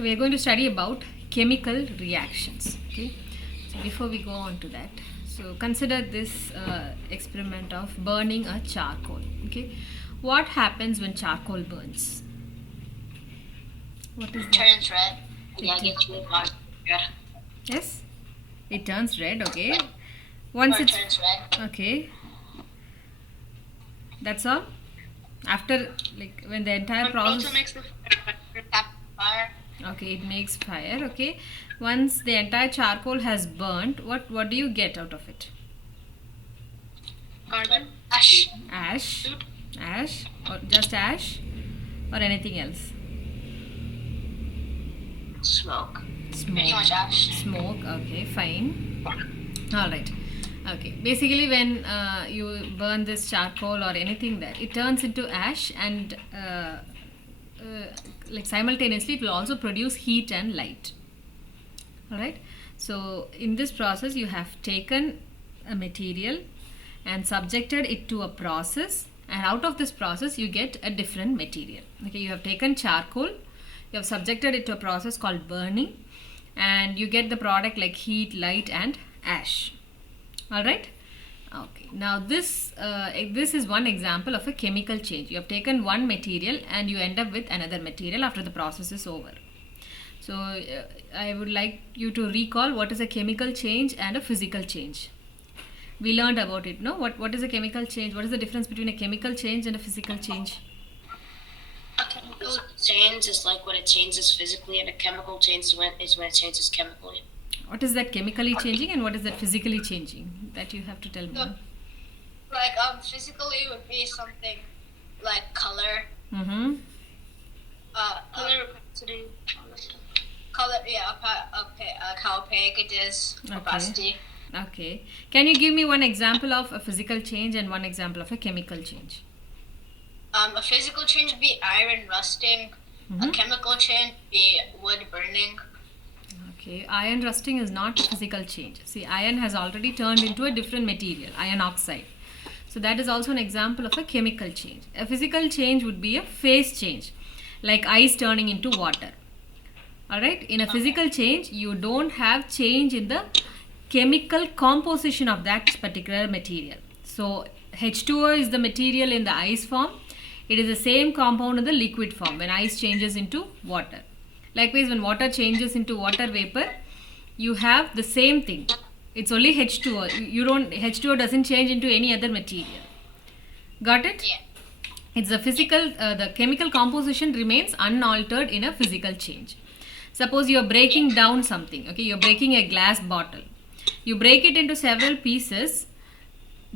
So we are going to study about chemical reactions. Okay. So before we go on to that, so consider this experiment of burning a charcoal. Okay. What happens when charcoal burns? What is that? Turns red. Yeah, I get you. Red. Yes, it turns red. Okay. Once Or it's turns red. okay. That's all. After like when the entire It process. also makes the fire. Okay, it makes fire. Okay, once the entire charcoal has burnt, what do you get out of it? Carbon. Ash. Ash, ash, or just ash, or anything else? Smoke. Pretty Smoke. much ash. Smoke. Okay, fine. All right. Okay. Basically, when you burn this charcoal or anything there, it turns into ash, and like simultaneously, it will also produce heat and light. All right. So in this process, you have taken a material and subjected it to a process, and out of this process, you get a different material. Okay. You have taken charcoal, you have subjected it to a process called burning, and you get the product like heat, light, and ash. All right. Okay. Now this is one example of a chemical change. You have taken one material and you end up with another material after the process is over. So I would like you to recall what is a chemical change and a physical change. We learned about it, no? What is a chemical change? What is the difference between a chemical change and a physical change? A chemical change is like when it changes physically, and a chemical change is when it changes chemically. What is that chemically changing and what is that physically changing? That you have to tell me. Like physically would be something like color. Mm-hmm. Color opacity. Color, yeah, how opaque it is. Okay. Opacity. Okay. Can you give me one example of a physical change and one example of a chemical change? A physical change would be iron rusting. Mm-hmm. A chemical change would be wood burning. Okay, iron rusting is not a physical change. See, iron has already turned into a different material, iron oxide. So that is also an example of a chemical change. A physical change would be a phase change, like ice turning into water. Alright, in a physical change, you don't have change in the chemical composition of that particular material. So H2O is the material in the ice form. It is the same compound in the liquid form when ice changes into water. Likewise, when water changes into water vapor, you have the same thing. It's only H2O. H2O doesn't change into any other material. Got it? Yeah. It's the chemical composition remains unaltered in a physical change. Suppose you are breaking down something. Okay, you are breaking a glass bottle. You break it into several pieces.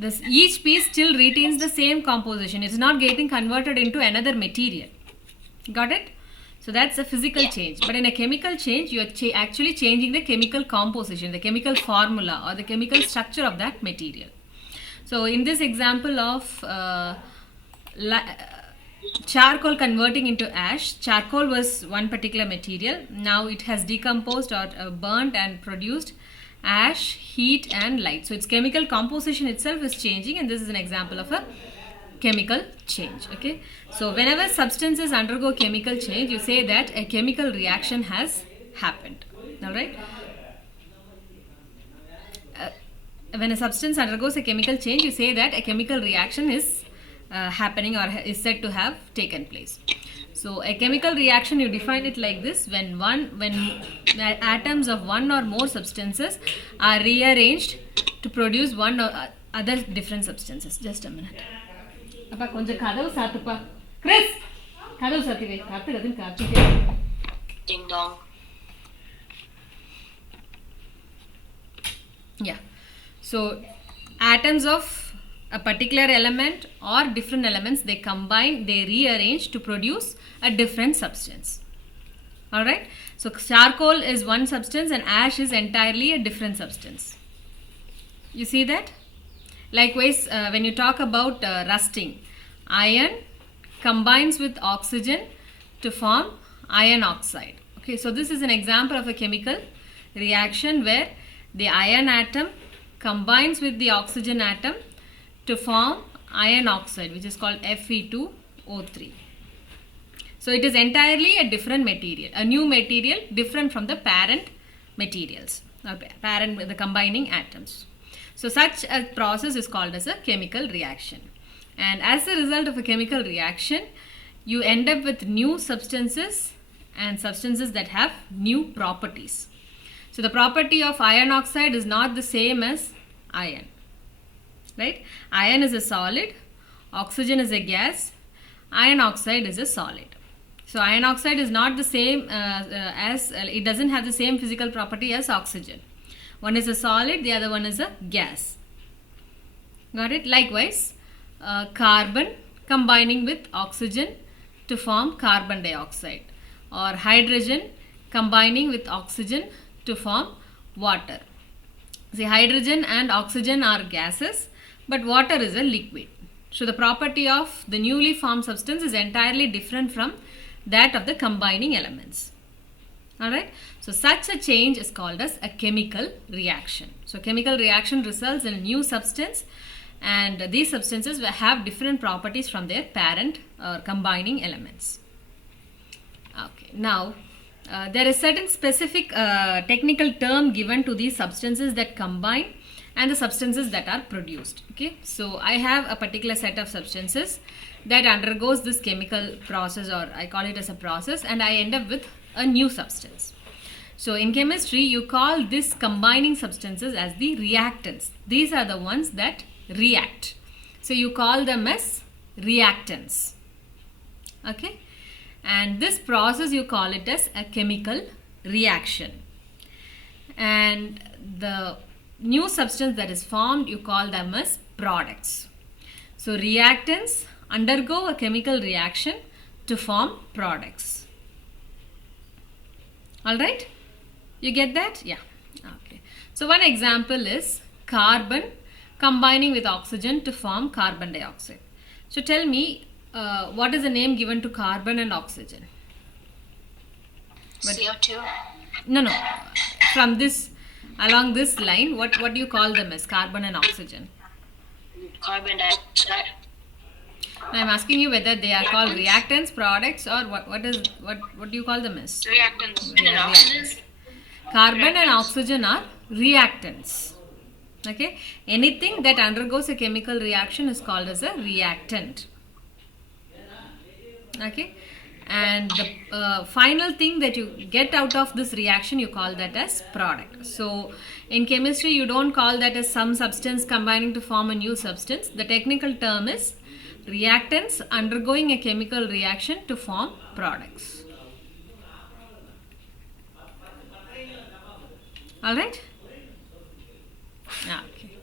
Each piece still retains the same composition. It's not getting converted into another material. Got it? So that's a physical change. But in a chemical change, you are actually changing the chemical composition, the chemical formula or the chemical structure of that material. So in this example of charcoal converting into ash, charcoal was one particular material. Now it has decomposed or burnt and produced ash, heat and light. So its chemical composition itself is changing, and this is an example of a chemical change. Okay, so whenever substances undergo chemical change, you say that a chemical reaction has happened. All right. When a substance undergoes a chemical change, you say that a chemical reaction is happening or is said to have taken place. So a chemical reaction, you define it like this: when atoms of one or more substances are rearranged to produce one or other different substances. Just a minute. அப்பா கொஞ்சம் கதவு சாத்துப்பா Chris கதவு சாத்திவே காத்துறதுன்னு காத்துட்டே Ding dong. Yeah, so atoms of a particular element or different elements, they combine, they rearrange to produce a different substance. All right, so charcoal is one substance and ash is entirely a different substance. You see that? Likewise, when you talk about rusting, iron combines with oxygen to form iron oxide. Okay, so this is an example of a chemical reaction where the iron atom combines with the oxygen atom to form iron oxide, which is called Fe2O3. So it is entirely a different material, a new material different from the parent materials, or parent, the combining atoms. So such a process is called as a chemical reaction. And as a result of a chemical reaction, you end up with new substances and substances that have new properties. So the property of iron oxide is not the same as iron, right? Iron is a solid, oxygen is a gas, iron oxide is a solid. So iron oxide is not the same it doesn't have the same physical property as oxygen. One is a solid, the other one is a gas. Got it? Likewise, carbon combining with oxygen to form carbon dioxide, or hydrogen combining with oxygen to form water. See, hydrogen and oxygen are gases, but water is a liquid. So the property of the newly formed substance is entirely different from that of the combining elements. Alright, so such a change is called as a chemical reaction. So chemical reaction results in a new substance, and these substances will have different properties from their parent or combining elements. Okay, now there is certain specific technical term given to these substances that combine and the substances that are produced. Okay, so I have a particular set of substances that undergoes this chemical process, or I call it as a process, and I end up with a new substance. So in chemistry, you call this combining substances as the reactants. These are the ones that react. So you call them as reactants. Okay, and this process you call it as a chemical reaction. And the new substance that is formed, you call them as products. So reactants undergo a chemical reaction to form products. Alright, you get that? Yeah. Okay. So one example is carbon combining with oxygen to form carbon dioxide. So tell me, what is the name given to carbon and oxygen? CO2. No. From this, along this line, what do you call them as, carbon and oxygen? Carbon dioxide. Now I'm asking you whether they are called reactants, products, or what do you call them as? Reactants. Yeah, And oxygen. Carbon and oxygen are reactants. Okay, anything that undergoes a chemical reaction is called as a reactant. Okay, and the final thing that you get out of this reaction, you call that as product. So in chemistry, you don't call that as some substance combining to form a new substance. The technical term is reactants undergoing a chemical reaction to form products. Alright? Okay.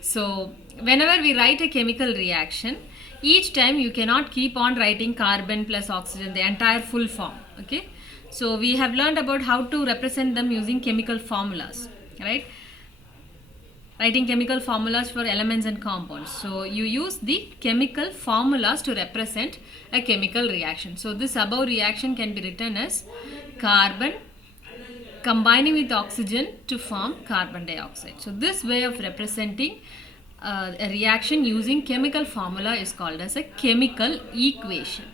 So whenever we write a chemical reaction, each time you cannot keep on writing carbon plus oxygen, the entire full form. Okay. So we have learned about how to represent them using chemical formulas, right? Writing chemical formulas for elements and compounds. So you use the chemical formulas to represent a chemical reaction. So this above reaction can be written as carbon combining with oxygen to form carbon dioxide. So this way of representing a reaction using chemical formula is called as a chemical equation.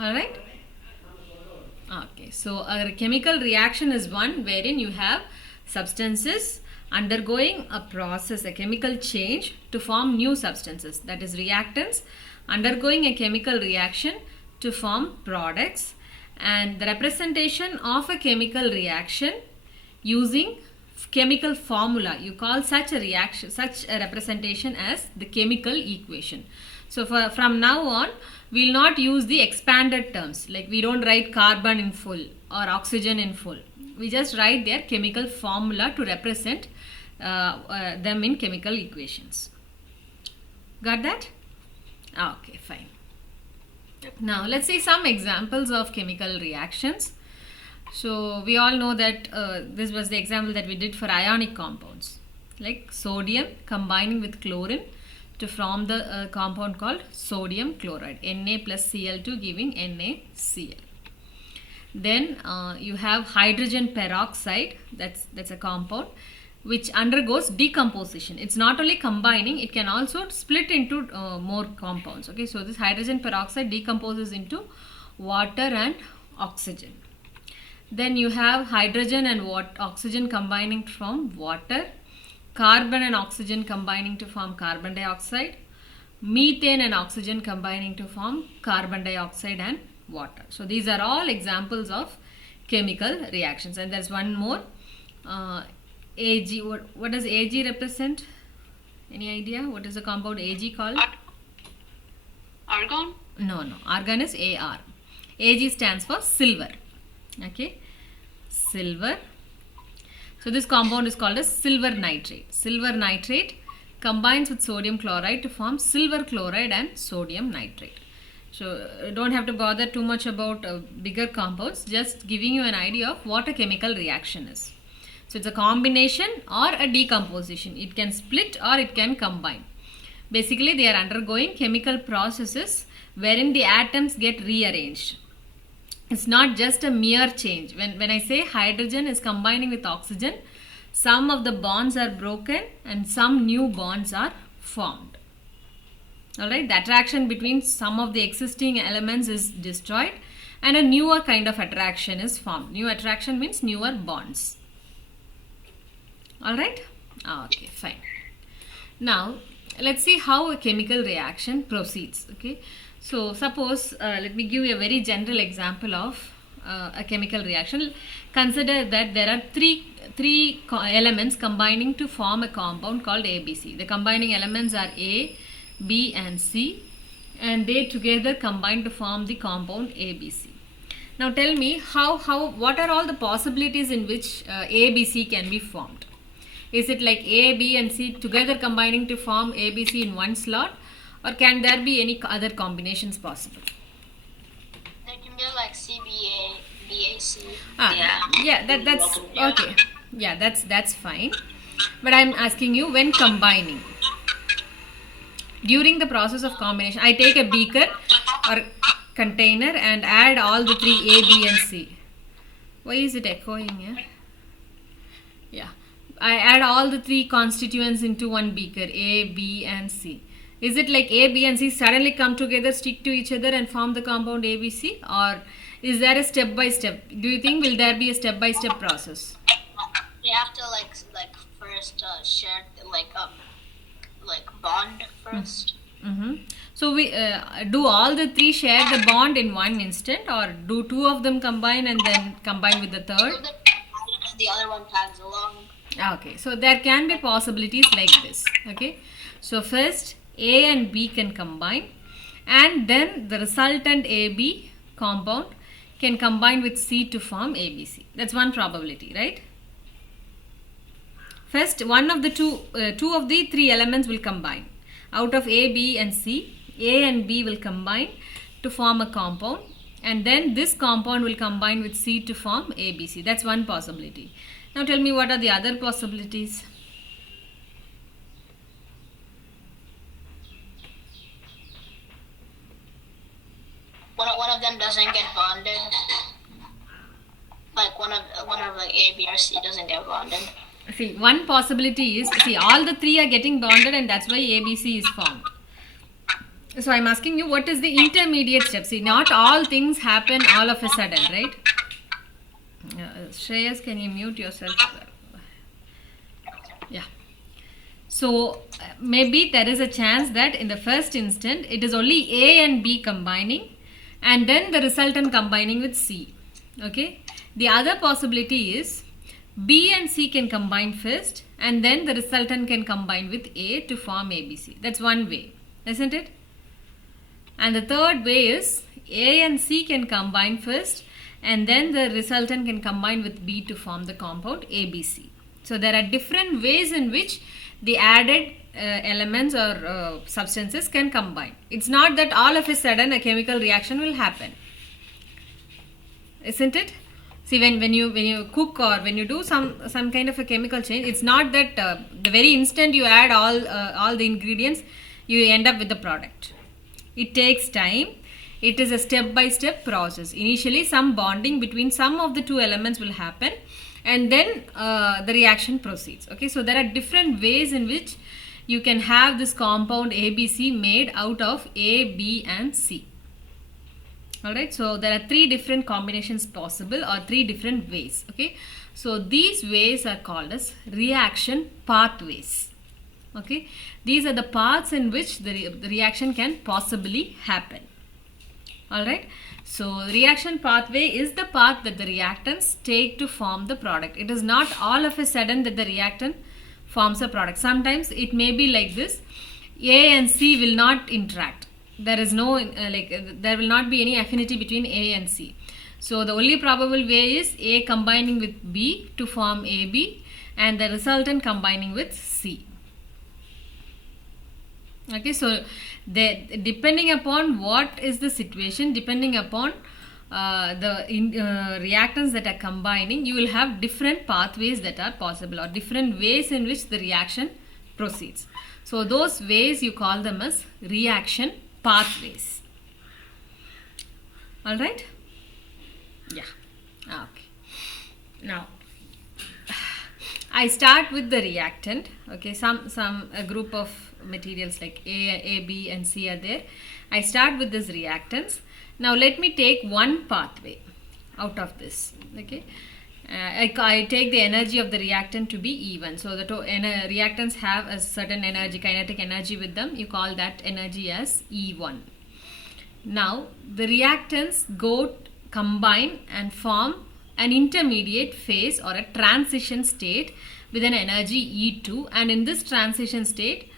Alright? Okay, so a chemical reaction is one wherein you have substances undergoing a process, a chemical change to form new substances, that is reactants undergoing a chemical reaction to form products, and the representation of a chemical reaction using chemical formula, you call such a reaction, such a representation as the chemical equation. So from now on, we will not use the expanded terms, like we don't write carbon in full or oxygen in full. We just write their chemical formula to represent them in chemical equations. Got that? Okay, fine. Now let's see some examples of chemical reactions. So we all know that this was the example that we did for ionic compounds, like sodium combining with chlorine to form the compound called sodium chloride, Na plus Cl2 giving NaCl. Then you have hydrogen peroxide, that's a compound which undergoes decomposition. It's not only combining, it can also split into more compounds. Okay, so this hydrogen peroxide decomposes into water and oxygen. Then you have hydrogen and oxygen combining to form water, carbon and oxygen combining to form carbon dioxide, methane and oxygen combining to form carbon dioxide and water. So these are all examples of chemical reactions. And there's one more, Ag. What does Ag represent? Any idea? What is the compound Ag called? Argon? No. Argon is Ar. Ag stands for silver. Okay, silver. So this compound is called as silver nitrate. Silver nitrate combines with sodium chloride to form silver chloride and sodium nitrate. So don't have to bother too much about bigger compounds, just giving you an idea of what a chemical reaction is. So it's a combination or a decomposition. It can split or it can combine. Basically they are undergoing chemical processes wherein the atoms get rearranged. It's not just a mere change. When I say hydrogen is combining with oxygen, some of the bonds are broken and some new bonds are formed. Alright, the attraction between some of the existing elements is destroyed and a newer kind of attraction is formed. New attraction means newer bonds. Alright, okay, fine. Now let's see how a chemical reaction proceeds. Okay, so suppose let me give you a very general example of a chemical reaction. Consider that there are three elements combining to form a compound called ABC. The combining elements are A, B and C, and they together combine to form the compound ABC. Now tell me what are all the possibilities in which ABC can be formed? Is it like A, B and C together combining to form ABC in one slot, or can there be any other combinations possible? There can be like CBA, BAC. That's okay. Yeah, that's fine. But I'm asking you, when combining, during the process of combination, I take a beaker or container and add all the three A, B and C. Why is it echoing here? Yeah. I add all the three constituents into one beaker, A, B and C. Is it like A, B and C suddenly come together, stick to each other and form the compound ABC? Or is there a step by step? Do you think will there be a step by step process? They have to like first share bond first. Mm-hmm. So we do all the three share the bond in one instant, or do two of them combine and then combine with the third? The other one tags along. Okay, so there can be possibilities like this. Okay, so first A and B can combine, and then the resultant AB compound can combine with C to form ABC. That's one probability, right? First, one of the two of the three elements will combine. Out of A, B and C, A and B will combine to form a compound, and then this compound will combine with C to form ABC. That's one possibility. Now tell me, what are the other possibilities? One of them doesn't get bonded. Like one of like A, B or C doesn't get bonded. See, one possibility is, all the three are getting bonded and that's why ABC is formed. So I'm asking you, what is the intermediate step? See, not all things happen all of a sudden, right? Shreyas, can you mute yourself? Yeah. So maybe there is a chance that in the first instant it is only A and B combining and then the resultant combining with C. Okay. The other possibility is B and C can combine first and then the resultant can combine with A to form ABC. That's one way, isn't it? And the third way is A and C can combine first and then the resultant can combine with B to form the compound ABC. So there are different ways in which the added elements or substances can combine. It's not that all of a sudden a chemical reaction will happen, isn't it? See, when you cook or when you do some kind of a chemical change, it's not that the very instant you add all the ingredients, you end up with the product. It takes time. It is a step-by-step process. Initially, some bonding between some of the two elements will happen, and then the reaction proceeds. Okay, so there are different ways in which you can have this compound ABC made out of A, B and C. Alright, so there are 3 different combinations possible, or 3 different ways. Okay, so these ways are called as reaction pathways. Okay, these are the paths in which the reaction can possibly happen. Alright, so reaction pathway is the path that the reactants take to form the product. It is not all of a sudden that the reactant forms a product. Sometimes it may be like this: A and C will not interact. There is no there will not be any affinity between A and C. So the only probable way is A combining with B to form AB, and the resultant combining with C. Okay, so depending upon what is the situation, depending upon the reactants that are combining, you will have different pathways that are possible, or different ways in which the reaction proceeds. So those ways you call them as reaction pathways. Alright? Yeah. Okay. Now I start with the reactant. Okay, a group of materials like A, B and C are there. I start with this reactants. Now let me take one pathway out of this. Okay, I take the energy of the reactant to be E1. So the reactants have a certain energy, kinetic energy with them. You call that energy as E1. Now the reactants combine and form an intermediate phase or a transition state with an energy E2, and in this transition state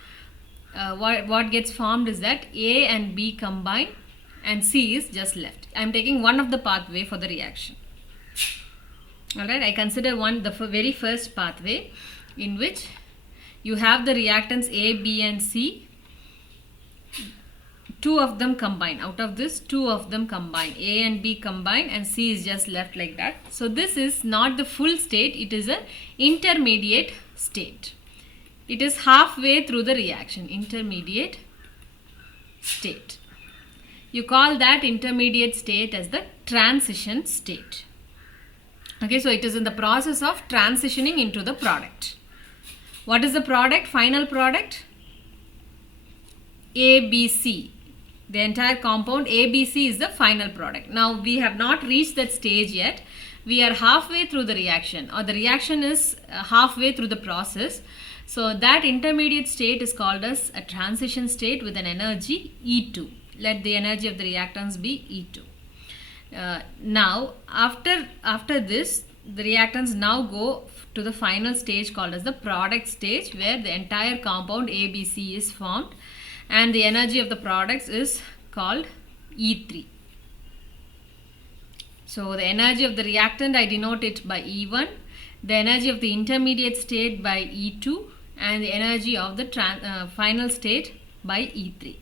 what gets formed is that A and B combine and C is just left. I am taking one of the pathway for the reaction. Alright, I consider the very first pathway in which you have the reactants A, B and C. 2 of them combine. Out of this, 2 of them combine. A and B combine and C is just left like that. So this is not the full state, it is an intermediate state. It is halfway through the reaction, intermediate state. You call that intermediate state as the transition state. Okay, so it is in the process of transitioning into the product. What is the product? Final product? ABC. The entire compound ABC is the final product. Now we have not reached that stage yet. We are halfway through the reaction, or the reaction is halfway through the process. So that intermediate state is called as a transition state with an energy E2. Let the energy of the reactants be E2. Now after this, the reactants now go to the final stage called as the product stage, where the entire compound ABC is formed and the energy of the products is called E3. So the energy of the reactant, I denote it by E1, the energy of the intermediate state by E2, and the energy of the final state by E3.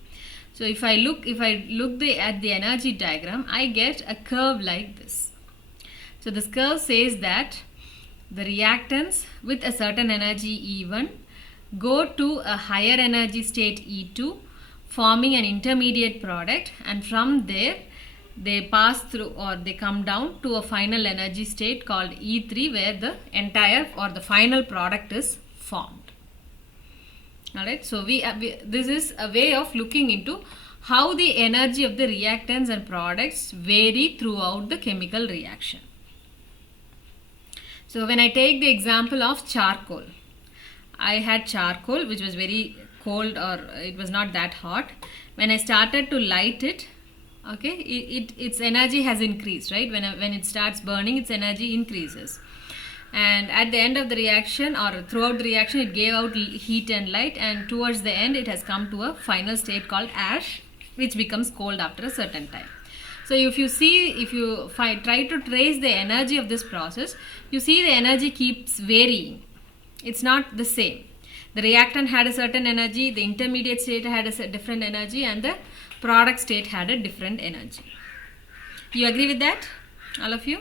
So if I look at the energy diagram, I get a curve like this. So this curve says that the reactants with a certain energy E1 go to a higher energy state E2, forming an intermediate product, and from there they pass through, or they come down to a final energy state called E3, where the entire or the final product is formed. Alright, so this is a way of looking into how the energy of the reactants and products vary throughout the chemical reaction. So when I take the example of charcoal, I had charcoal which was very cold, or it was not that hot. When I started to light it, okay, its energy has increased, right? When it starts burning, its energy increases, and at the end of the reaction or throughout the reaction, it gave out heat and light, and towards the end it has come to a final state called ash, which becomes cold after a certain time. So if you try to trace the energy of this process, you see the energy keeps varying. It's not the same. The reactant had a certain energy, the intermediate state had a different energy, and the product state had a different energy. You agree with that, all of you?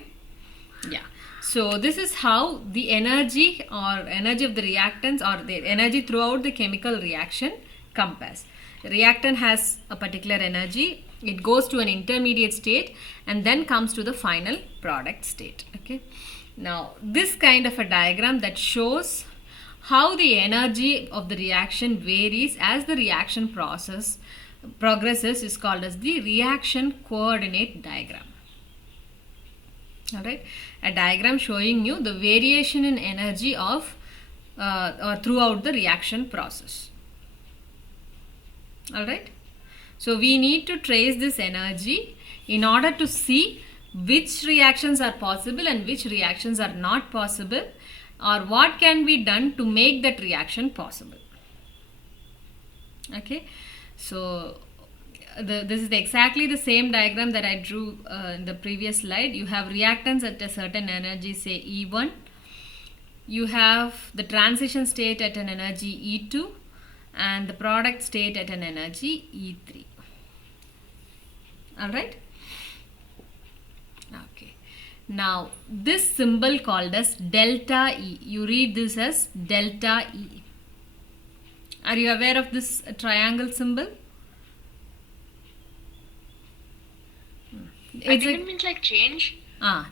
Yeah. So this is how the energy or energy of the reactants or the energy throughout the chemical reaction compares. The reactant has a particular energy, it goes to an intermediate state and then comes to the final product state. Okay. Now, this kind of a diagram that shows how the energy of the reaction varies as the reaction process progresses is called as the reaction coordinate diagram. Alright, a diagram showing you the variation in energy of or throughout the reaction process. Alright, so we need to trace this energy in order to see which reactions are possible and which reactions are not possible, or what can be done to make that reaction possible. Okay, so this is exactly the same diagram that I drew in the previous slide. You have reactants at a certain energy, say E1. You have the transition state at an energy E2 and the product state at an energy E3. Alright. Okay. Now this symbol called as delta E. You read this as delta E. Are you aware of this triangle symbol? It means like change.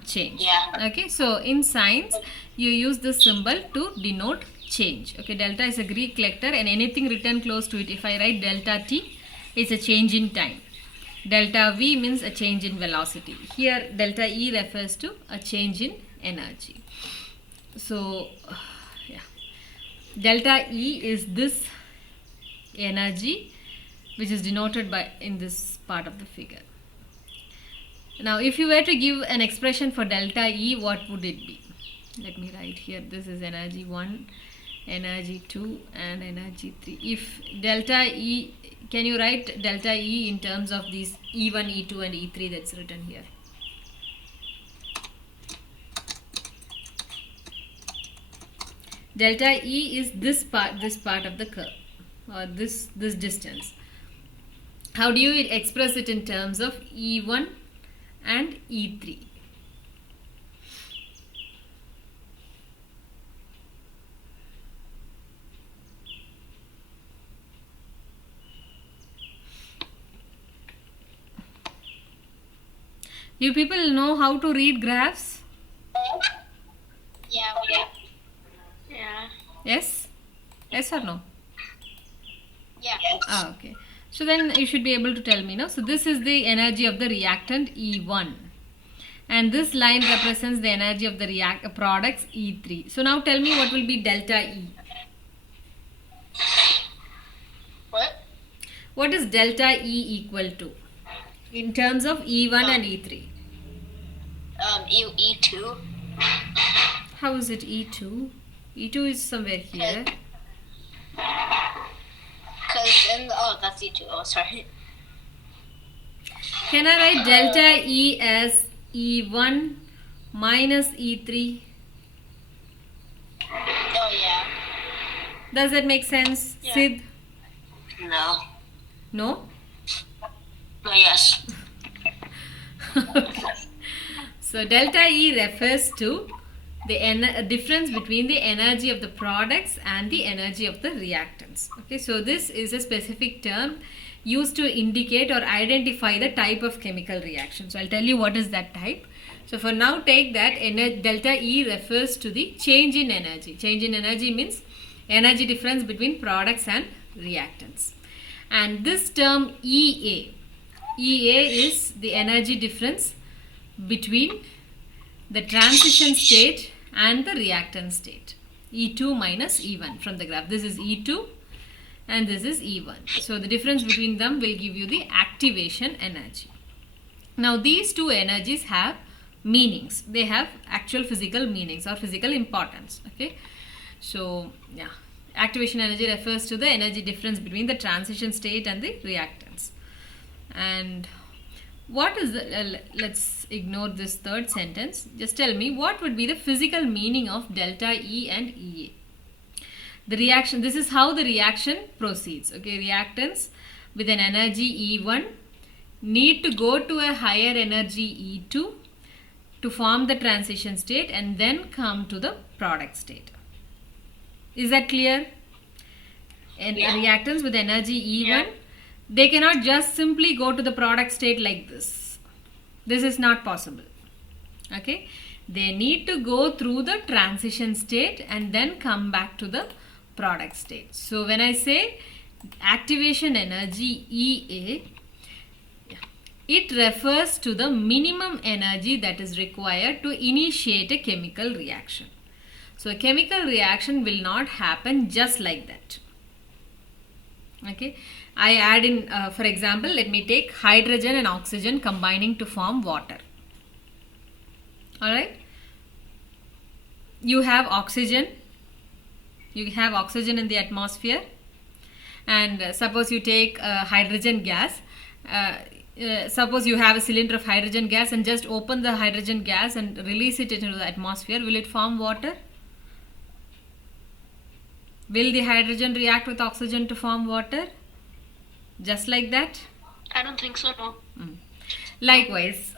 Change. Yeah. Okay, so in science you use this symbol to denote change. Okay, delta is a Greek letter and anything written close to it, if I write delta T, it's a change in time. Delta V means a change in velocity. Here delta E refers to a change in energy. So yeah, delta E is this energy which is denoted by in this part of the figure. Now if you were to give an expression for delta E, what would it be? Let me write here. This is energy 1, energy 2 and energy 3. If delta E, can you write delta E in terms of these E1, E2 and E3 that's written here? Delta E is this part of the curve, or this distance. How do you express it in terms of E1 and E3? You people know how to read graphs? Yeah. Yeah. Yes? Yes or no? Yeah. Yes. Okay. So then you should be able to tell me, no? So this is the energy of the reactant E1. And this line represents the energy of the products E3. So now tell me what will be delta E. What? What is delta E equal to in terms of E1 and E3? E2. How is it E2? E2 is somewhere here. That's E2. Oh, sorry. Can I write delta E as E1 minus E3? Oh, yeah. Does that make sense, Yeah. Sid? No. No? No, yes. So delta E refers to the difference between the energy of the products and the energy of the reactants. Okay, so this is a specific term used to indicate or identify the type of chemical reaction. So I'll tell you what is that type. So for now, take that delta E refers to the change in energy. Change in energy means energy difference between products and reactants. And this term EA is the energy difference between the transition state and the reactant state. E2 minus E1 from the graph. This is E2 and this is E1. So the difference between them will give you the activation energy. Now these two energies have meanings. They have actual physical meanings or physical importance. Okay. So yeah, activation energy refers to the energy difference between the transition state and the reactants. And what is the, let's ignore this third sentence. Just tell me what would be the physical meaning of delta E and EA. The reaction, this is how the reaction proceeds. Okay, reactants with an energy E1 need to go to a higher energy E2 to form the transition state and then come to the product state. Is that clear? And reactants with energy E1, they cannot just simply go to the product state like this. This is not possible. Okay, They need to go through the transition state and then come back to the product state. So when I say activation energy EA, it refers to the minimum energy that is required to initiate a chemical reaction. So a chemical reaction will not happen just like that. Okay, I add in, for example, let me take hydrogen and oxygen combining to form water. Alright, you have oxygen in the atmosphere, and suppose you take hydrogen gas. Suppose you have a cylinder of hydrogen gas and just open the hydrogen gas and release it into the atmosphere. Will it form water? Will the hydrogen react with oxygen to form water? Just like that? I don't think so, no. Likewise,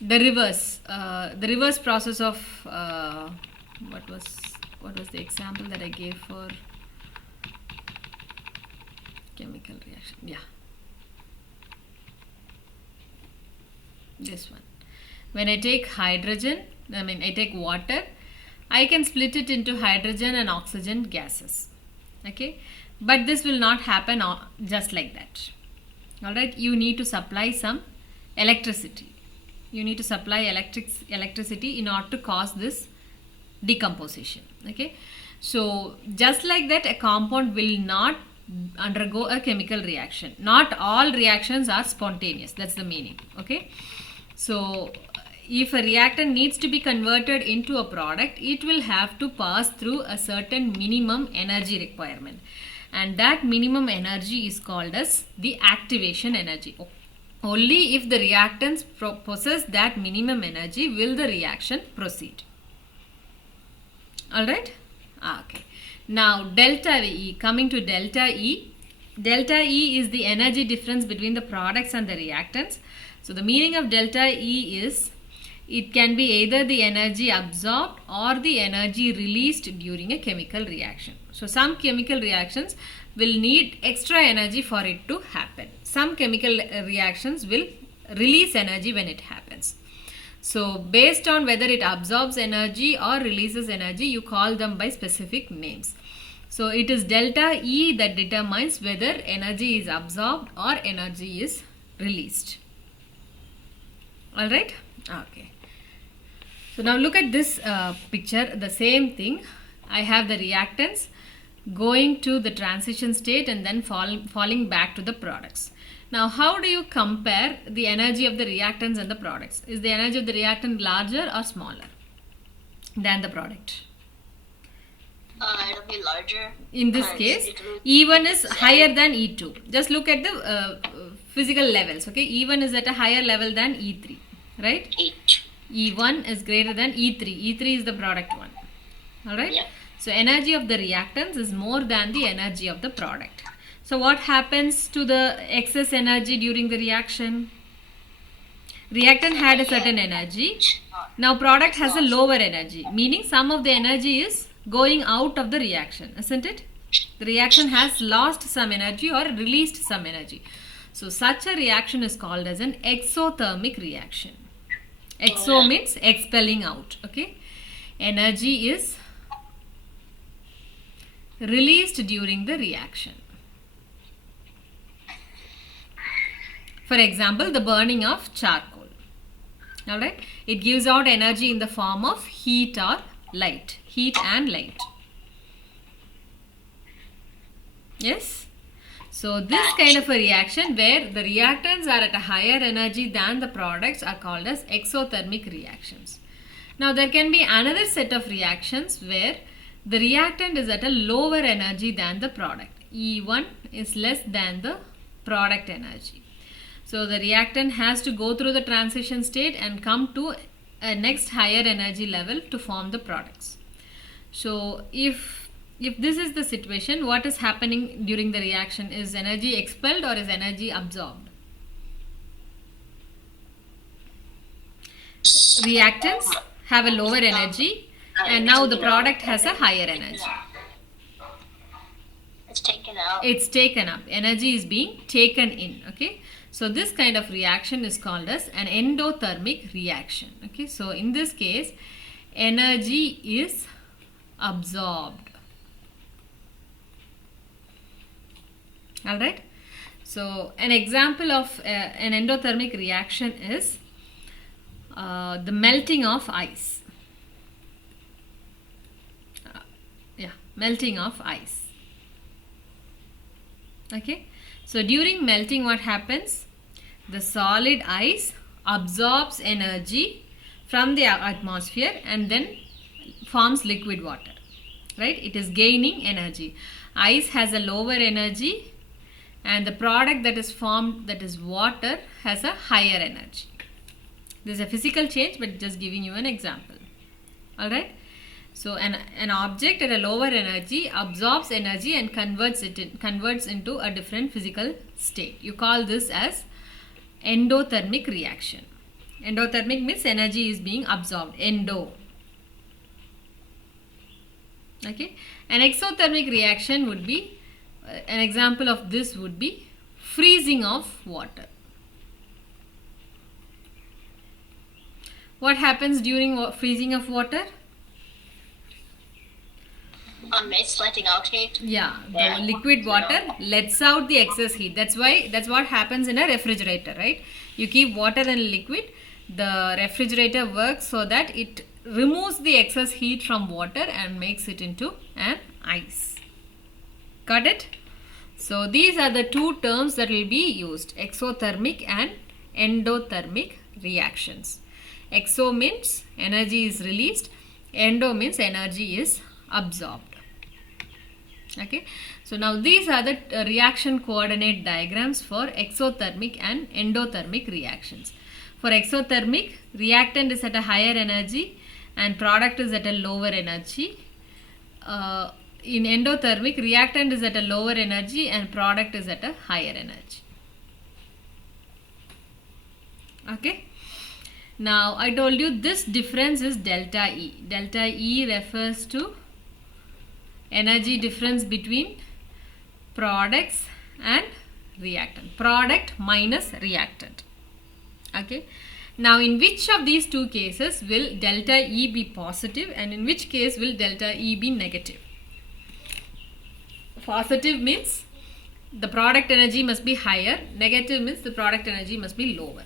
the reverse process of what was the example that I gave for chemical reaction? Yeah, this one. When I take hydrogen, I take water, I can split it into hydrogen and oxygen gases. Okay, but this will not happen just like that. Alright, you need to supply some electricity. You need to supply electricity in order to cause this decomposition. Okay, so just like that, a compound will not undergo a chemical reaction. Not all reactions are spontaneous. That's the meaning. Okay, so if a reactant needs to be converted into a product, it will have to pass through a certain minimum energy requirement, and that minimum energy is called as the activation energy. Only if the reactants possess that minimum energy will the reaction proceed. Alright? Okay. Now delta E, coming to delta E. Delta E is the energy difference between the products and the reactants. So the meaning of delta E is it can be either the energy absorbed or the energy released during a chemical reaction. So some chemical reactions will need extra energy for it to happen. Some chemical reactions will release energy when it happens. So based on whether it absorbs energy or releases energy, you call them by specific names. So it is delta E that determines whether energy is absorbed or energy is released. Alright? Okay. So now look at this picture, the same thing. I have the reactants going to the transition state and then falling back to the products. Now how do you compare the energy of the reactants and the products? Is the energy of the reactant larger or smaller than the product? It'll be larger. In this case, E1 is higher than E2. Just look at the physical levels. Okay, E1 is at a higher level than E3, right? E1 is greater than E3. E3 is the product one. Alright? Yeah. So energy of the reactants is more than the energy of the product. So what happens to the excess energy during the reaction? Reactant had a certain energy. Now product has a lower energy, meaning some of the energy is going out of the reaction, isn't it? The reaction has lost some energy or released some energy. So such a reaction is called as an exothermic reaction. Exo means expelling out. Okay, energy is released during the reaction. For example, the burning of charcoal. Alright, it gives out energy in the form of heat or light. Heat and light. Yes? So this kind of a reaction where the reactants are at a higher energy than the products are called as exothermic reactions. Now there can be another set of reactions where the reactant is at a lower energy than the product. E1 is less than the product energy. So the reactant has to go through the transition state and come to a next higher energy level to form the products. So if this is the situation, what is happening during the reaction? Is energy expelled or is energy absorbed? Reactants have a lower energy and now the product has a higher energy. It's taken out. It's taken up. Energy is being taken in. Okay. So this kind of reaction is called as an endothermic reaction. Okay, so in this case, energy is absorbed. All right. So an example of an endothermic reaction is the melting of ice. Melting of ice. Okay. So during melting, what happens? The solid ice absorbs energy from the atmosphere and then forms liquid water. Right? It is gaining energy. Ice has a lower energy, and the product that is formed, that is water, has a higher energy. This is a physical change, but just giving you an example. Alright. So an object at a lower energy absorbs energy and converts into a different physical state. You call this as endothermic reaction. Endothermic means energy is being absorbed. Endo. Okay. An exothermic reaction would be, an example of this would be freezing of water. What happens during freezing of water? It's letting out heat. Yeah, the liquid water lets out the excess heat. That's what happens in a refrigerator, right? You keep water and liquid, the refrigerator works so that it removes the excess heat from water and makes it into an ice. Got it? So these are the two terms that will be used: exothermic and endothermic reactions. Exo means energy is released, endo means energy is absorbed. Okay, so now these are the reaction coordinate diagrams for exothermic and endothermic reactions. For exothermic, reactant is at a higher energy and product is at a lower energy. In endothermic, reactant is at a lower energy and product is at a higher energy. Okay. Now I told you this difference is delta E. Delta E refers to energy difference between products and reactant. Product minus reactant. Okay. Now in which of these two cases will delta E be positive and in which case will delta E be negative? Positive means the product energy must be higher. Negative means the product energy must be lower.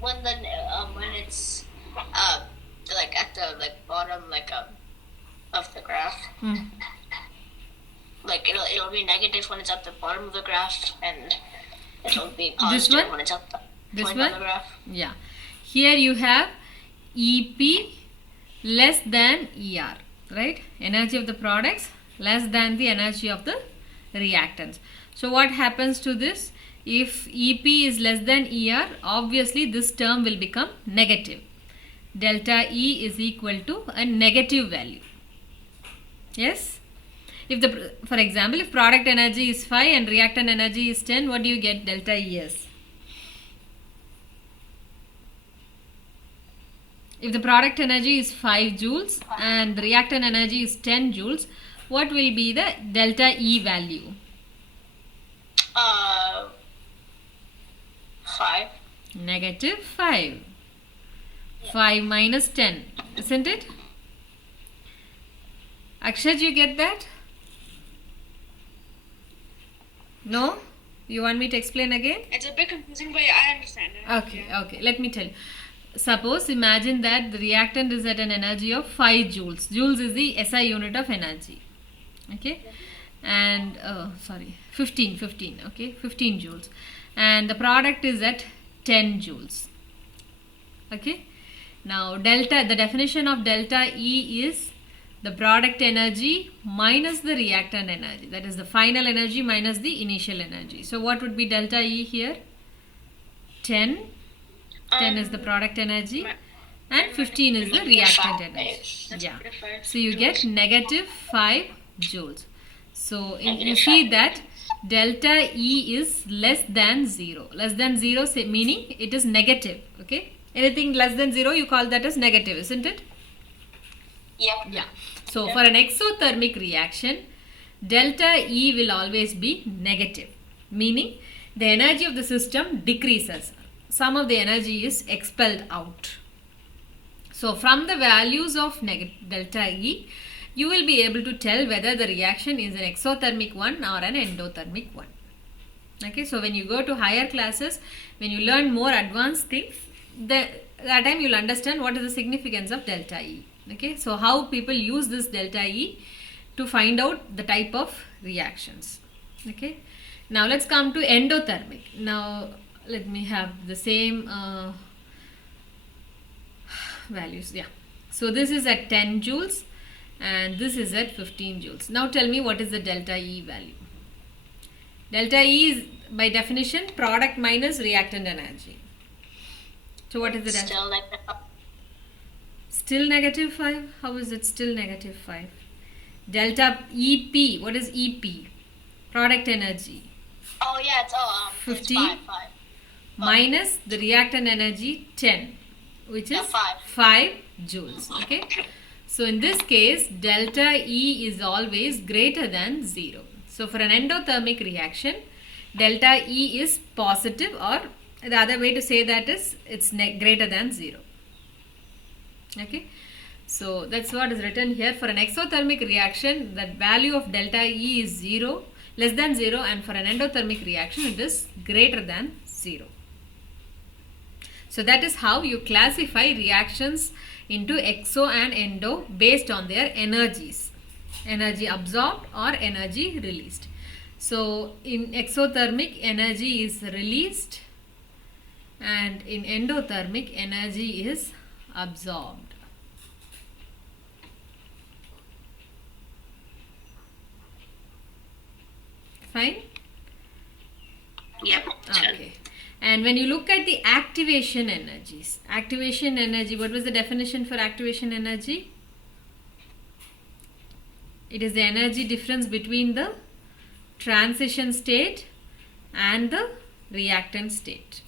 When it's like at the bottom of the graph, like it'll be negative when it's at the bottom of the graph, and it'll be positive when it's at the point of the graph. Yeah. Here you have EP less than ER, right? Energy of the products less than the energy of the reactants. So what happens to this? If EP is less than ER, obviously this term will become negative. Delta E is equal to a negative value. Yes? For example, if product energy is 5 and reactant energy is 10, what do you get delta E as? If the product energy is 5 joules and reactant energy is 10 joules, what will be the delta E value? 5. Negative 5. 5 minus 10, isn't it? Akshaj, you get that? No? You want me to explain again? It's a bit confusing, but I understand it. Okay. Let me tell you. Suppose, imagine that the reactant is at an energy of 5 joules. Joules is the SI unit of energy. Okay? And, 15, okay? 15 joules. And the product is at 10 joules. Okay? Now, the definition of delta E is the product energy minus the reactant energy. That is the final energy minus the initial energy. So, what would be delta E here? 10. 10 is the product energy and 15 is the reactant energy. Yeah. So, you get negative 5 joules. So, you see that delta E is less than 0. Less than 0 meaning it is negative. Okay. Anything less than 0 you call that as negative, isn't it? Yeah. So for an exothermic reaction, delta E will always be negative. meaning the energy of the system decreases. Some of the energy is expelled out. So from the values of delta E, you will be able to tell whether the reaction is an exothermic one or an endothermic one. Okay, so when you go to higher classes, when you learn more advanced things, that time you will understand what is the significance of delta E. Okay, so how people use this delta E to find out the type of reactions. Okay, now let's come to endothermic. Now let me have the same values. Yeah, so this is at 10 joules and this is at 15 joules. Now tell me what is the delta E value. Delta E is by definition product minus reactant energy. So what is the delta? Still like Still negative 5? How is it still negative 5? Delta EP, what is EP? Product energy. Oh yeah, it's 15 it's 5. minus the reactant energy 10, which is 5 joules. Okay. So in this case, delta E is always greater than 0. So for an endothermic reaction, delta E is positive, or the other way to say that is it's greater than 0. Okay, so that's what is written here. For an exothermic reaction, the value of delta E is 0, less than 0, and for an endothermic reaction, it is greater than 0. So that is how you classify reactions into exo and endo based on their energies, energy absorbed or energy released. So in exothermic, energy is released, and in endothermic, energy is absorbed. Fine? Yep. Okay. And when you look at the activation energies, activation energy, what was the definition for activation energy? It is the energy difference between the transition state and the reactant state.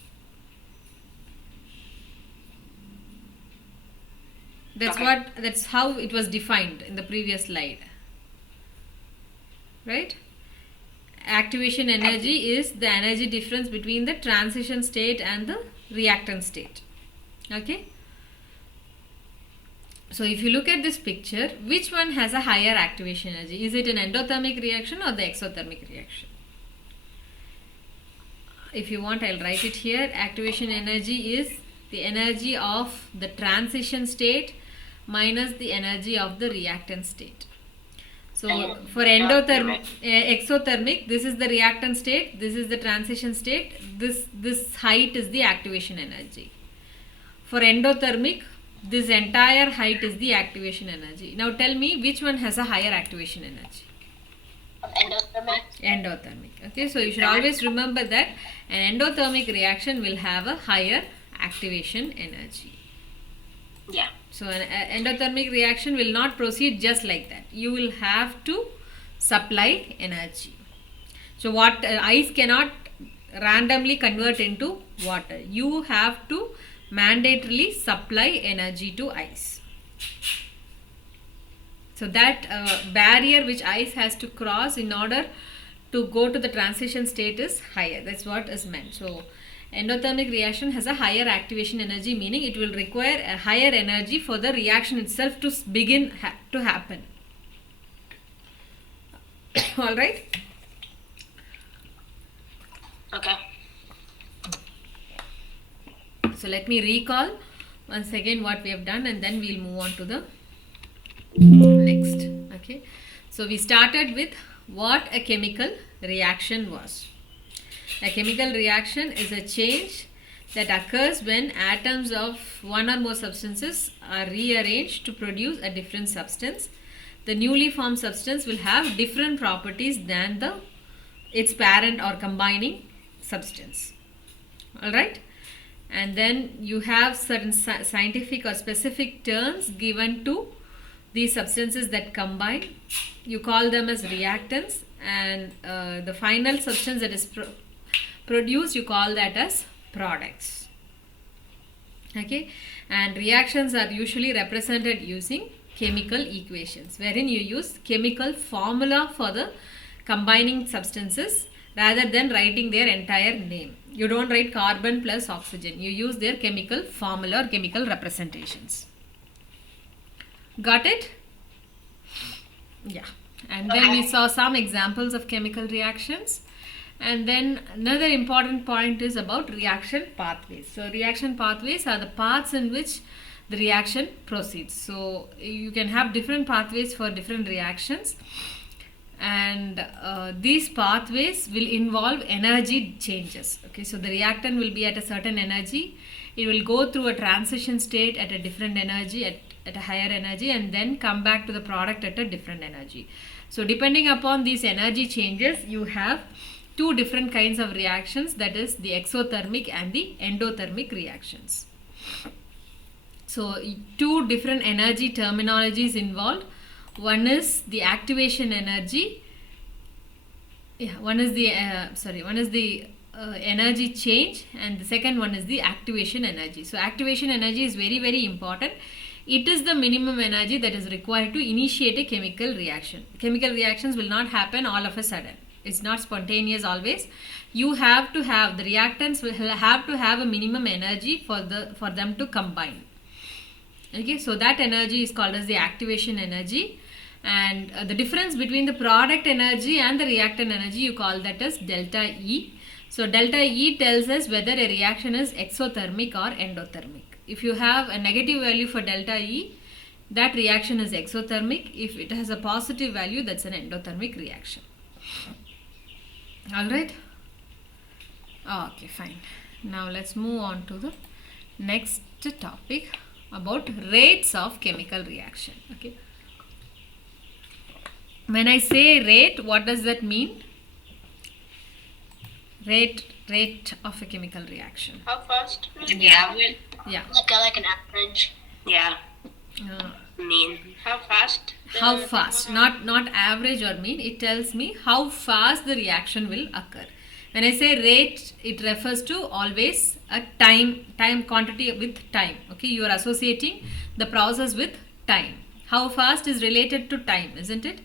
That's how it was defined in the previous slide. Right? Activation energy is the energy difference between the transition state and the reactant state. Okay. So if you look at this picture, which one has a higher activation energy? Is it an endothermic reaction or the exothermic reaction? If you want, I'll write it here. Activation energy is the energy of the transition state minus the energy of the reactant state. So for exothermic, this is the reactant state, this is the transition state, this height is the activation energy. For endothermic, this entire height is the activation energy. Now tell me which one has a higher activation energy? Endothermic. Endothermic. Okay, so you should always remember that an endothermic reaction will have a higher activation energy. Yeah. So an endothermic reaction will not proceed just like that. You will have to supply energy. So what ice cannot randomly convert into water. You have to mandatorily supply energy to ice. So that barrier which ice has to cross in order to go to the transition state is higher. That's what is meant. So endothermic reaction has a higher activation energy, meaning it will require a higher energy for the reaction itself to begin to happen. All right. Okay. So let me recall once again what we have done, and then we'll move on to the next. Okay. So we started with what a chemical reaction was. A chemical reaction is a change that occurs when atoms of one or more substances are rearranged to produce a different substance. The newly formed substance will have different properties than its parent or combining substance. Alright? And then you have certain scientific or specific terms given to these substances that combine. You call them as reactants, and the final substance that is produced, you call that as products. Okay, and reactions are usually represented using chemical equations, wherein you use chemical formula for the combining substances rather than writing their entire name. You don't write carbon plus oxygen. You use their chemical formula or chemical representations. Got it? Yeah. And then we saw some examples of chemical reactions. And then another important point is about reaction pathways. So reaction pathways are the paths in which the reaction proceeds. So you can have different pathways for different reactions, and these pathways will involve energy changes. Okay, so the reactant will be at a certain energy. It will go through a transition state at a different energy, at a higher energy, and then come back to the product at a different energy. So depending upon these energy changes, you have two different kinds of reactions, that is the exothermic and the endothermic reactions. So two different energy terminologies involved. One is the activation energy. One is the energy change, and the second one is the activation energy. So activation energy is very, very important. It is the minimum energy that is required to initiate a chemical reaction. Chemical reactions will not happen all of a sudden. It's not spontaneous always. You have to have, the reactants will have to have a minimum energy for them to combine. Okay, so that energy is called as the activation energy, and the difference between the product energy and the reactant energy, you call that as delta E. So delta E tells us whether a reaction is exothermic or endothermic. If you have a negative value for delta E, that reaction is exothermic. If it has a positive value, that's an endothermic reaction. Alright? Okay, fine. Now let's move on to the next topic about rates of chemical reaction. Okay. When I say rate, what does that mean? Rate of a chemical reaction. How fast? Yeah. Yeah. Like an average. Yeah. Mean. How fast? How fast? Not average or mean. It tells me how fast the reaction will occur. When I say rate, it refers to always a time quantity with time. Okay, you are associating the process with time. How fast is related to time, isn't it?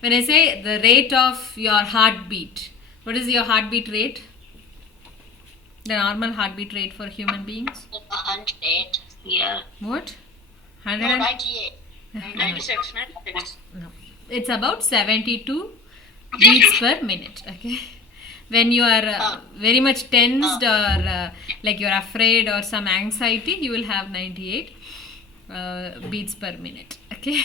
When I say the rate of your heartbeat, what is your heartbeat rate? The normal heartbeat rate for human beings? 108. Yeah. What? No, 100? 98. 96, 96. No. It's about 72 beats per minute. Okay. When you are very much tensed or like you're afraid or some anxiety, you will have 98 beats per minute. Okay.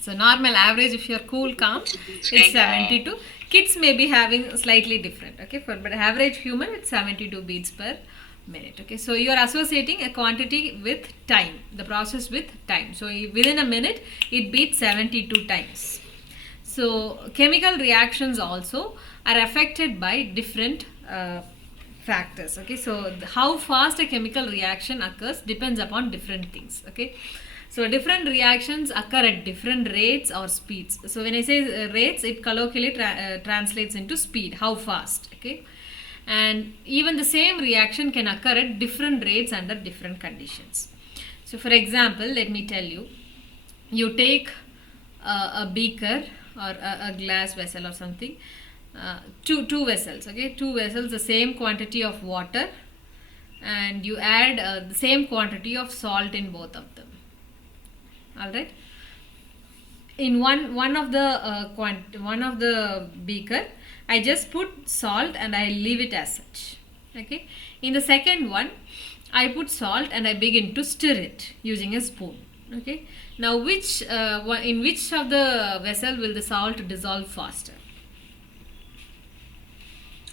So normal average, if you're cool, calm, it's 72. Kids may be having slightly different. Okay. But average human, it's 72 beats per minute. Okay. So you are associating a quantity with time, the process with time. So within a minute, it beats 72 times. So chemical reactions also are affected by different factors. Okay, so how fast a chemical reaction occurs depends upon different things. Okay, so different reactions occur at different rates or speeds. So when I say rates, it colloquially translates into speed, how fast. Okay, and even the same reaction can occur at different rates under different conditions. So for example, let me tell you, you take a beaker or a glass vessel or something, two vessels, okay, two vessels, the same quantity of water, and you add the same quantity of salt in both of them. All right, in one of the beaker, I just put salt and I leave it as such. Okay, in the second one, I put salt and I begin to stir it using a spoon. Okay, now in which of the vessel will the salt dissolve faster?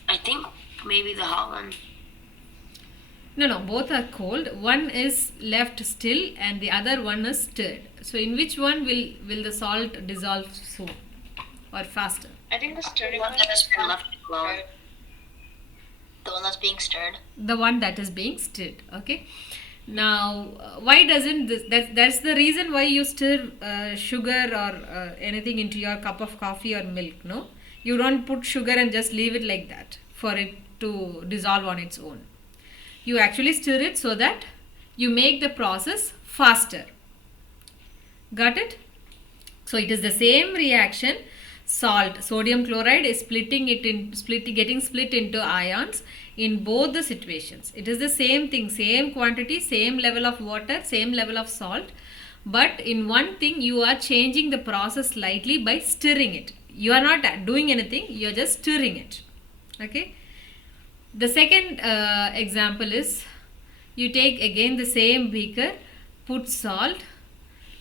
I think maybe the hot one. No, both are cold. One is left still and the other one is stirred. So in which one will the salt dissolve soon or faster? I think the stirring One that has been left alone. The one that's being stirred. The one that is being stirred. Okay. Now, why doesn't this? That's the reason why you stir sugar or anything into your cup of coffee or milk. No, you don't put sugar and just leave it like that for it to dissolve on its own. You actually stir it so that you make the process faster. Got it? So it is the same reaction. salt, sodium chloride is getting split into ions in both the situations. It is the same thing, same quantity, same level of water, same level of salt, but in one thing you are changing the process slightly by stirring it. You are not doing anything, you are just stirring it. Okay. The second example is, you take again the same beaker, put salt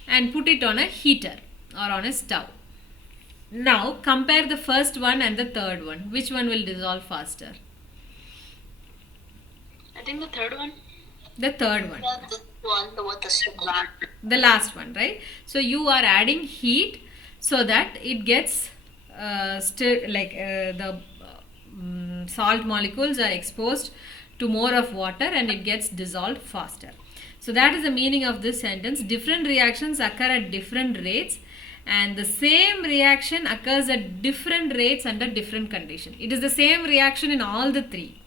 and put it on a heater or on a stove. Now compare the first one and the third one. Which one will dissolve faster? I think the third one. The third one. The one with the circle. The last one, right? So you are adding heat so that it gets the salt molecules are exposed to more of water and it gets dissolved faster. So that is the meaning of this sentence. Different reactions occur at different rates and the same reaction occurs at different rates under different conditions. It is the same reaction in all the three.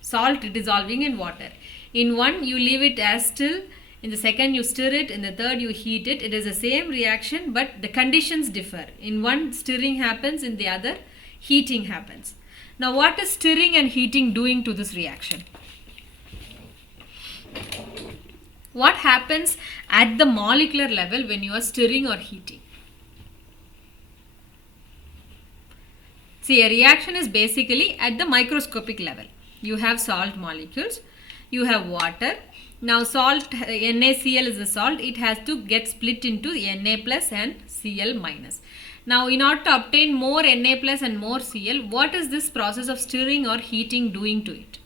Salt dissolving in water. In one you leave it as still, in the second you stir it, in the third you heat it. It is the same reaction but the conditions differ. In one stirring happens, in the other heating happens. Now what is stirring and heating doing to this reaction? What happens at the molecular level when you are stirring or heating? See, a reaction is basically at the microscopic level. You have salt molecules, you have water. Now salt, NaCl is the salt, it has to get split into Na plus and Cl minus. Now in order to obtain more Na plus and more Cl, what is this process of stirring or heating doing to it?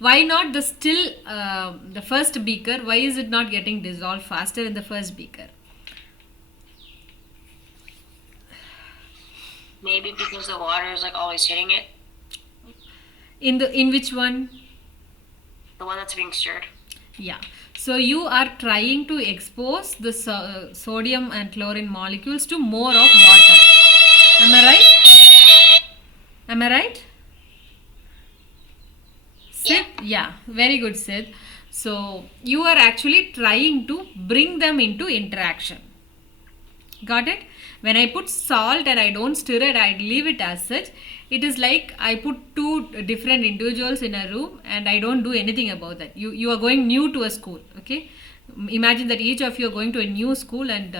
Why not the first beaker, why is it not getting dissolved faster in the first beaker? Maybe because the water is like always hitting it. In which one? The one that's being stirred. Yeah. So you are trying to expose the sodium and chlorine molecules to more of water. Am I right? Am I right? Sid? Yeah. Very good, Sid. So you are actually trying to bring them into interaction. Got it? When I put salt and I don't stir it, I leave it as such. It is like I put two different individuals in a room and I don't do anything about that. You are going new to a school, okay? Imagine that each of you are going to a new school and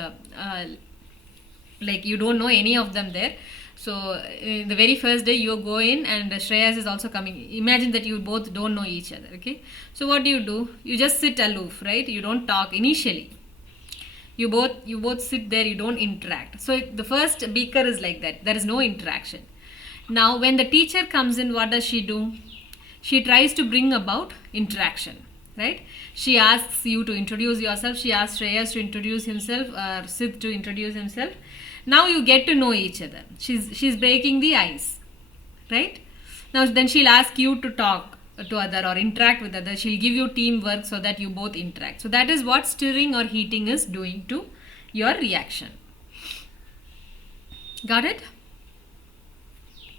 like you don't know any of them there. So in the very first day you go in and Shreyas is also coming. Imagine that you both don't know each other, okay? So what do? You just sit aloof, right? You don't talk initially. You both sit there, you don't interact. So the first beaker is like that. There is no interaction. Now when the teacher comes in, what does she do? She tries to bring about interaction, right? She asks you to introduce yourself. She asks Shreyas to introduce himself, or Sid to introduce himself. Now you get to know each other. She's breaking the ice, right? Now then she'll ask you to talk to other or interact with others. She'll give you teamwork so that you both interact. So that is what stirring or heating is doing to your reaction. Got it?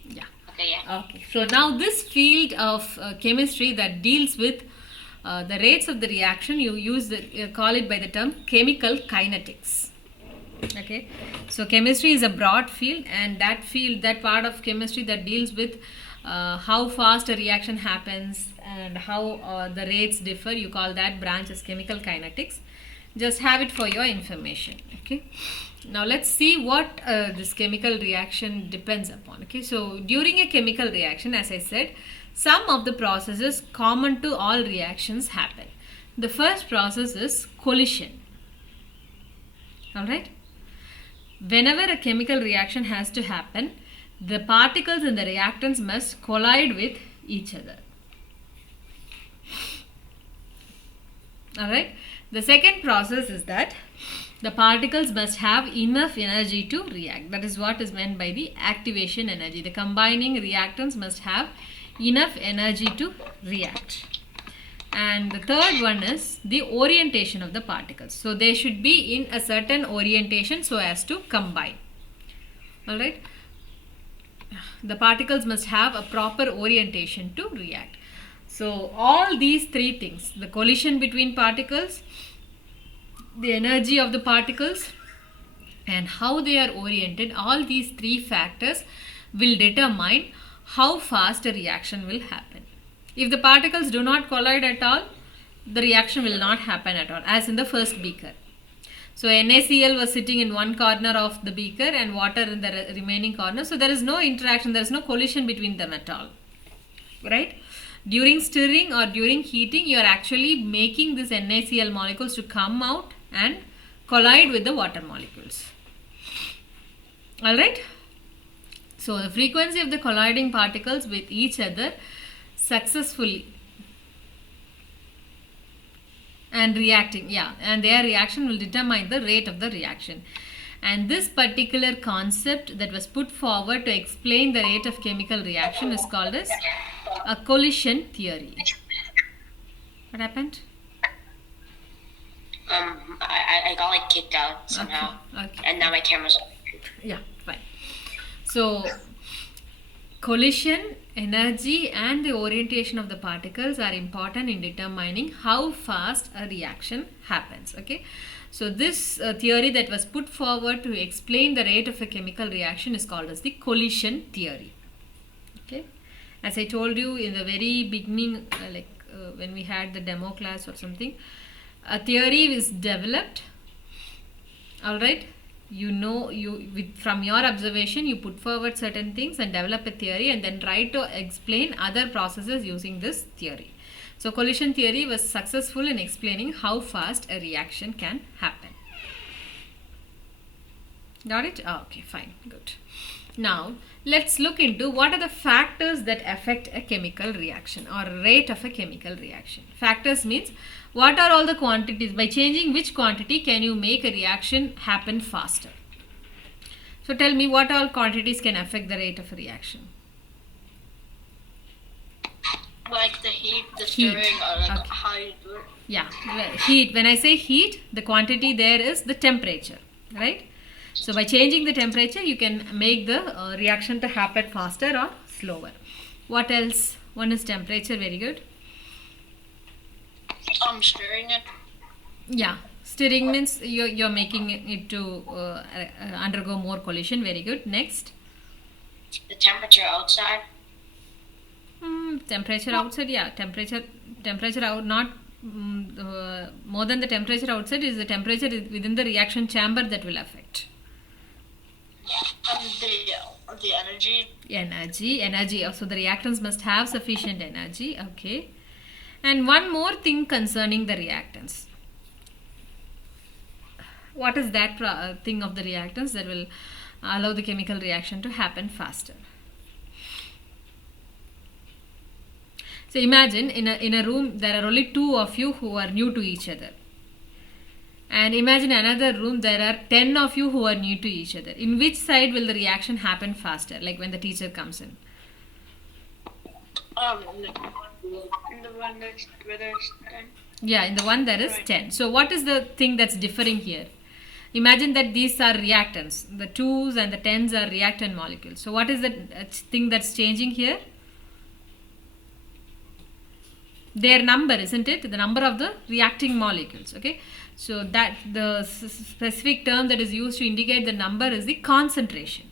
Yeah. Okay, yeah. Okay. So now this field of chemistry that deals with the rates of the reaction, you call it by the term chemical kinetics. Okay. So chemistry is a broad field, and that part of chemistry that deals with how fast a reaction happens and how the rates differ, you call that branch as chemical kinetics. Just have it for your information. Okay. Now let's see what this chemical reaction depends upon. Okay. So during a chemical reaction, as I said, some of the processes common to all reactions happen. The first process is collision. Alright. Whenever a chemical reaction has to happen, the particles in the reactants must collide with each other. Alright. The second process is that the particles must have enough energy to react. That is what is meant by the activation energy. The combining reactants must have enough energy to react. And the third one is the orientation of the particles. So they should be in a certain orientation so as to combine. Alright. The particles must have a proper orientation to react. So all these three things, the collision between particles, the energy of the particles, and how they are oriented, all these three factors will determine how fast a reaction will happen. If the particles do not collide at all, the reaction will not happen at all, as in the first beaker. So NaCl was sitting in one corner of the beaker and water in the remaining corner. So there is no interaction, there is no collision between them at all. Right? During stirring or during heating, you are actually making these NaCl molecules to come out and collide with the water molecules. Alright? So the frequency of the colliding particles with each other successfully and reacting, and their reaction will determine the rate of the reaction. And this particular concept that was put forward to explain the rate of chemical reaction is called as a collision theory. What happened? I got like kicked out somehow, Okay. and now my camera's off. Yeah, fine. So collision, energy and the orientation of the particles are important in determining how fast a reaction happens. Okay, so this theory that was put forward to explain the rate of a chemical reaction is called as the collision theory. Okay, as I told you in the very beginning, when we had the demo class or something, a theory is developed. All right, from your observation you put forward certain things and develop a theory and then try to explain other processes using this theory. So collision theory was successful in explaining how fast a reaction can happen. Got it? Okay, fine, good. Now let's look into what are the factors that affect a chemical reaction or rate of a chemical reaction. Factors means what are all the quantities, by changing which quantity can you make a reaction happen faster. So tell me what all quantities can affect the rate of a reaction. Like the heat, the Heat. stirring, or like Okay. how you do it. Yeah, heat. When I say heat, the quantity there is the temperature, right? So by changing the temperature, you can make the reaction to happen faster or slower. What else? One is temperature, very good. Stirring it. Yeah, stirring means you're making it to undergo more collision, very good. Next. The temperature outside. Temperature outside, yeah, temperature out, not more than the temperature outside is the temperature within the reaction chamber that will affect. The energy. Energy. So the reactants must have sufficient energy. Okay. And one more thing concerning the reactants. What is that thing of the reactants that will allow the chemical reaction to happen faster? So imagine in a room there are only two of you who are new to each other. And imagine another room there are 10 of you who are new to each other. In which side will the reaction happen faster, like when the teacher comes in? In the one that's where there's 10. Yeah, in the one there is 10. So what is the thing that's differing here? Imagine that these are reactants. The 2s and the 10s are reactant molecules. So what is the thing that's changing here? Their number, isn't it? The number of the reacting molecules. Okay. So that the specific term that is used to indicate the number is the concentration.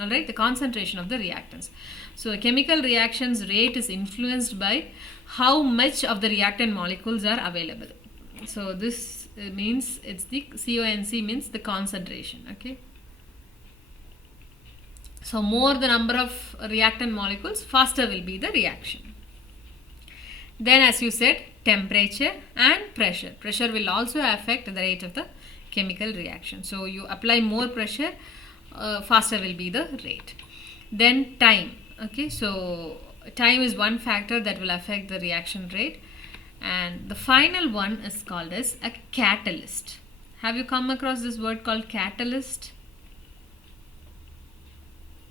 Alright, the concentration of the reactants. So a chemical reaction's rate is influenced by how much of the reactant molecules are available. So this means it's the CONC means the concentration. Okay. So more the number of reactant molecules, faster will be the reaction. Then as you said, temperature and pressure. Pressure will also affect the rate of the chemical reaction. So you apply more pressure, faster will be the rate. Then time. Okay, so time is one factor that will affect the reaction rate. And the final one is called as a catalyst. Have you come across this word called catalyst?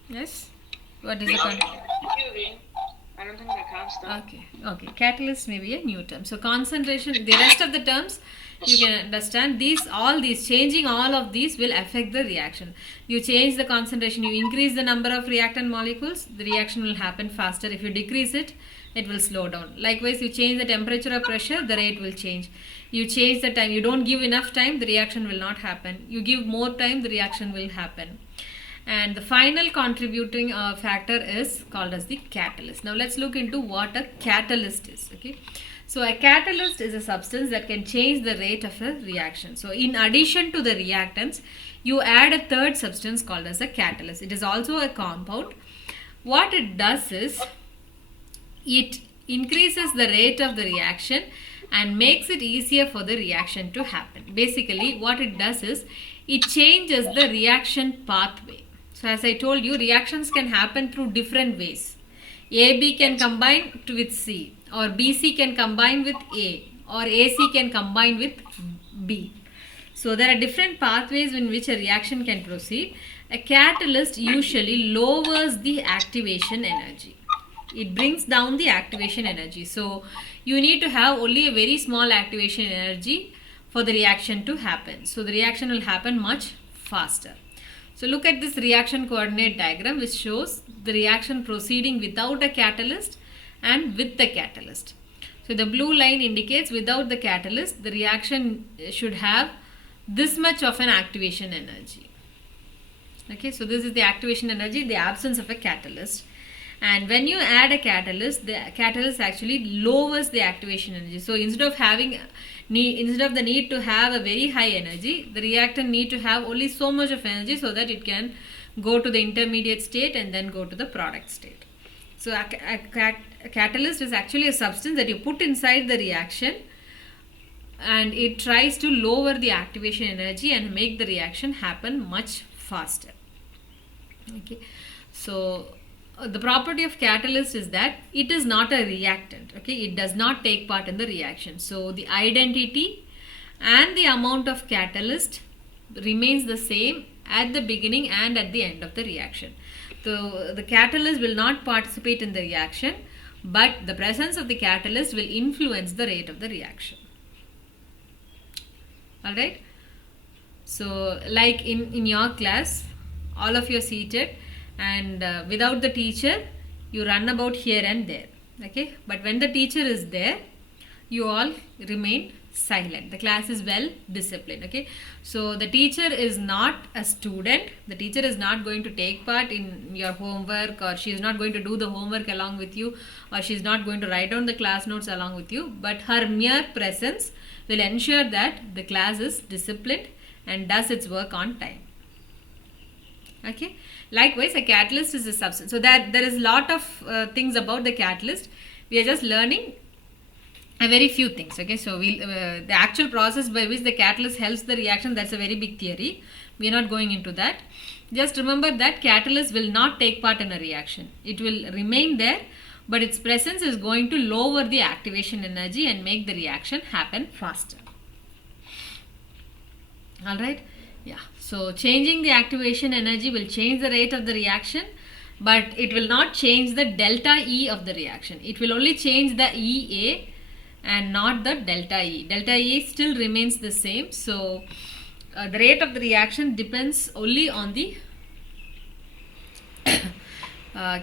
Yes? What is the UV. I don't think that counts though. Okay. Catalyst may be a new term. So concentration, the rest of the terms you can understand. Changing all of these will affect the reaction. You change the concentration, you increase the number of reactant molecules, the reaction will happen faster. If you decrease it, it will slow down. Likewise, you change the temperature or pressure, the rate will change. You change the time, you don't give enough time, the reaction will not happen. You give more time, the reaction will happen. And the final contributing factor is called as the catalyst. Now let's look into what a catalyst is. Okay, so a catalyst is a substance that can change the rate of a reaction. So in addition to the reactants, you add a third substance called as a catalyst. It is also a compound. What it does is it increases the rate of the reaction and makes it easier for the reaction to happen. Basically, what it does is it changes the reaction pathway. So as I told you, reactions can happen through different ways. AB can combine with C, or BC can combine with A, or AC can combine with B. So there are different pathways in which a reaction can proceed. A catalyst usually lowers the activation energy. It brings down the activation energy. So you need to have only a very small activation energy for the reaction to happen. So the reaction will happen much faster. So look at this reaction coordinate diagram, which shows the reaction proceeding without a catalyst and with the catalyst. So the blue line indicates without the catalyst, the reaction should have this much of an activation energy. Okay, so this is the activation energy, the absence of a catalyst. And when you add a catalyst, the catalyst actually lowers the activation energy. So instead of the need to have a very high energy, the reactant need to have only so much of energy so that it can go to the intermediate state and then go to the product state. So a catalyst is actually a substance that you put inside the reaction, and it tries to lower the activation energy and make the reaction happen much faster. Okay, so the property of catalyst is that it is not a reactant. Okay, it does not take part in the reaction. So the identity and the amount of catalyst remains the same at the beginning and at the end of the reaction. So the catalyst will not participate in the reaction, but the presence of the catalyst will influence the rate of the reaction. Alright, so like in your class, all of you are seated, and without the teacher you run about here and there. Okay, but when the teacher is there, you all remain silent. The class is well disciplined. Okay, so the teacher is not a student. The teacher is not going to take part in your homework, or she is not going to do the homework along with you, or she is not going to write down the class notes along with you, but her mere presence will ensure that the class is disciplined and does its work on time. Okay, likewise, a catalyst is a substance. So that there is a lot of things about the catalyst. We are just learning a very few things. Okay, so the actual process by which the catalyst helps the reaction, that's a very big theory. We are not going into that. Just remember that catalyst will not take part in a reaction. It will remain there, but its presence is going to lower the activation energy and make the reaction happen faster. Alright, yeah. So changing the activation energy will change the rate of the reaction, but it will not change the delta E of the reaction. It will only change the EA and not the delta E. Delta E still remains the same. So the rate of the reaction depends only on the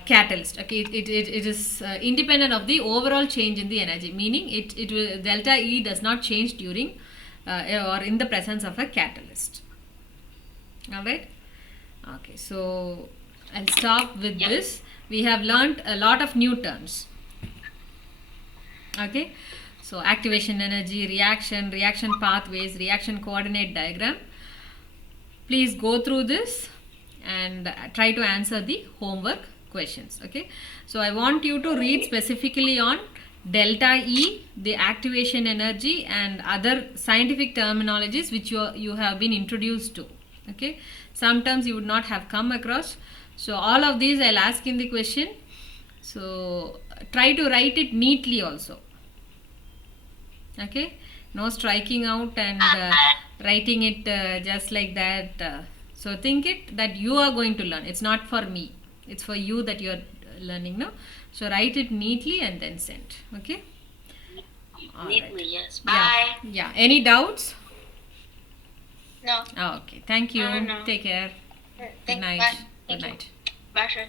catalyst. Okay, it is independent of the overall change in the energy, meaning it will, delta E does not change during or in the presence of a catalyst. Alright, okay, so I'll stop with this. We have learnt a lot of new terms. Okay, so activation energy, reaction pathways, reaction coordinate diagram. Please go through this and try to answer the homework questions. Okay, so I want you to read specifically on delta E, the activation energy, and other scientific terminologies which you have been introduced to. Okay, some terms you would not have come across. So all of these I'll ask in the question. So try to write it neatly also. Okay, no striking out and writing it just like that. So think it that you are going to learn. It's not for me. It's for you that you are learning now. So write it neatly and then send. Okay. Neatly, right. yes. Bye. Yeah. Any doubts? No. Okay. Thank you. No. Take care. Good night. Bye. Good Thank you. night. Bye, Shreya.